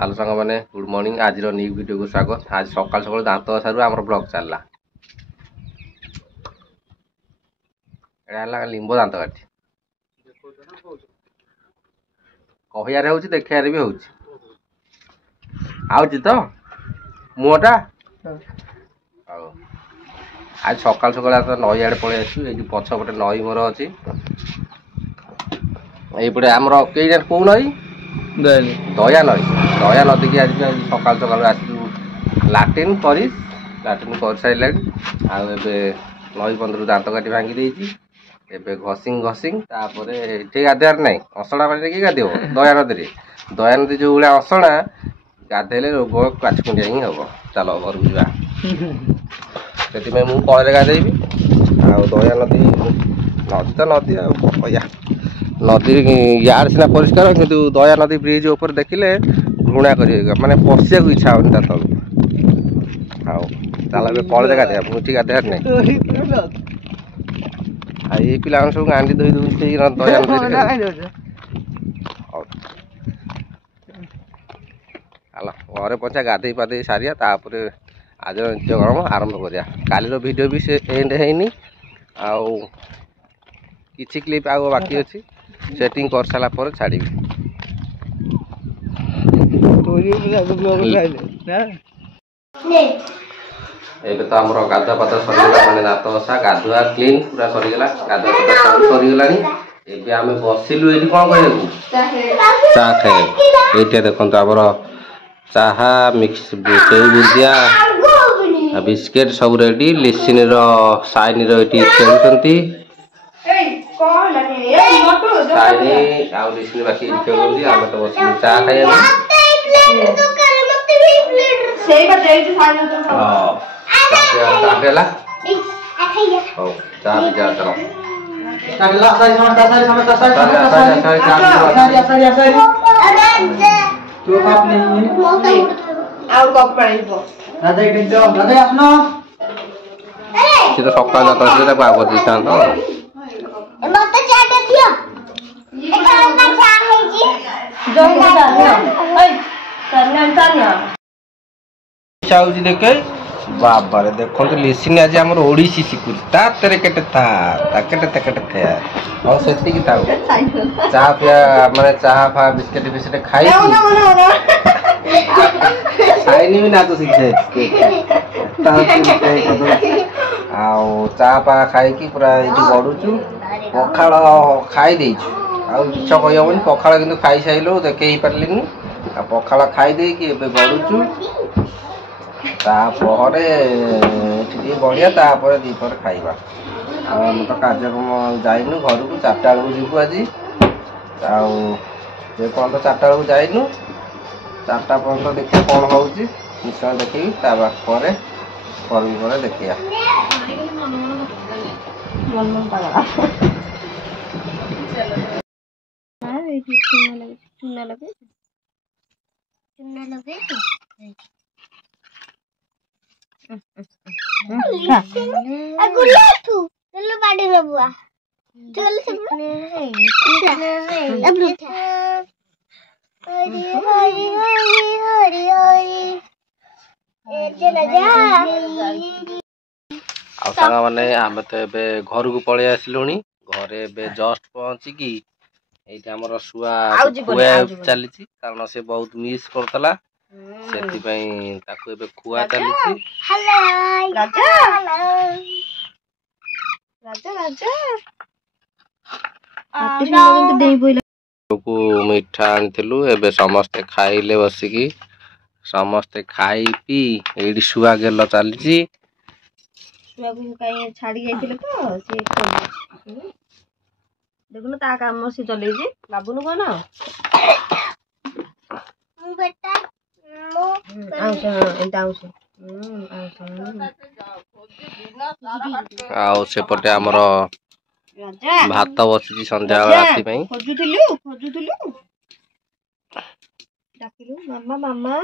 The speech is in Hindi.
हेलो सांग मैंने गुड मॉर्निंग आज न्यू वीडियो को स्वागत। आज सकाल सकाल दांत सारू आम ब्लॉग चलला लिंब दांत काटी कहियारे होची देखियारे भी होची आउची तो मुहटा आज सकाल सकाल नई आड़े पलि आसु ये पछपटे नई मोर अच्छी ये आमर कई कौ नई दया नदी की आज सकाल सकाल आसलु लाट्रिन कर सारे नई बंधु दांत काटी भांगी देती एबे घसिंग ये गाधार ना असणा पानी किए गाधो दया नदी जो भाया असणा गाधेले रोग काछकुंडिया ही हम। चल घर को जा से मुझे कल गाधेबी दया नदी नदी तो नदी आया नदी यार सीना परिष्कार किंतु दया नदी ब्रिज ऊपर देखिले घृणा कर माने पशिया को इच्छा होनी तल चल कल गाधे मुझे गाधार नहीं ये पिला सब गांडी धोई दूसरी दया नदी घरे पचा गाधे पाधे सारिया आज नित्यकर्म आरंभ करिया कालीर वीडियो भी से एंड हैनी आउ किछि क्लिप आगो बाकी अच्छी सेटिंग कर सारा पर छाड़ी एबे तो हमर गाधा पाता सरीगला माने दांत बसा गाधुआ क्लीन पूरा सरीगला गाधा पाता सब सरीगलानी एबे आमे बसिलु एठी कोन करे चा खाए एठी देखंतु हमर चाहा मिक्स सेव भुजिया बिस्किट सब रेडी लिसिन रो साइन रो एठी खेलुसंती साइनी आउ लिसिन बाकी खेलुंदी आमे तो बसिलु चा खाए सेई बा देई साइन तो हां काटेला हो चा भी जा चलो काटेला साई समता तो कप नहीं आउ कप पड़िबो दादा इटे तो दादा आसनो से तो सकाळ जात से बागो दिसान तो मत चाटे दियो एटा ना चा है जी जो ना ओए करना तानिया चाउ जी देखे बाबा रे देखो तो लिसिन आज हमर ओडिसी सिकुर ता तेरे केटे था केटे थे और सेती की ताऊ चा पिया माने चाहा फा बिस्किट खाई साइनी भी ना तो सीखे आउ चा पा खाई की पूरा ये गड़ुचु पखाड़ खाई देछु आउ किछ कहबनी पखाड़ किंतु खाई साइलो देखे ही परलिनी आ पखाड़ खाई दे कि एबे गड़ुचु तापरे ठीक बढ़िया तापर दीपर खाइबा आम तो कार्यक्रम जाइनु घर को 4टा बेलू जीवु आज आउ जे पर्यंत 4टा बेलू जाइनु 4टा पर्यंत देखिए कौन होउची निश्चय देखी तापर देखिया चूना लगे चलो बाड़ी में बुआ चल से माने आम तो घर को पलि आसलुनी घरे जस्ट पहुँचिकी ये शुआ चली कारण से बहुत मिस करतला से खुआ चली मिठा आनिलु एबे समस्ते खाइले बसिकी समस्ते खाई पी ये शुआ गेल चली छाड़ी जाइए तो देखुन ता काम से चले बाबुनु कौन आउ सेपटे आमर भात बसी संध्या राति खोजुलु मामा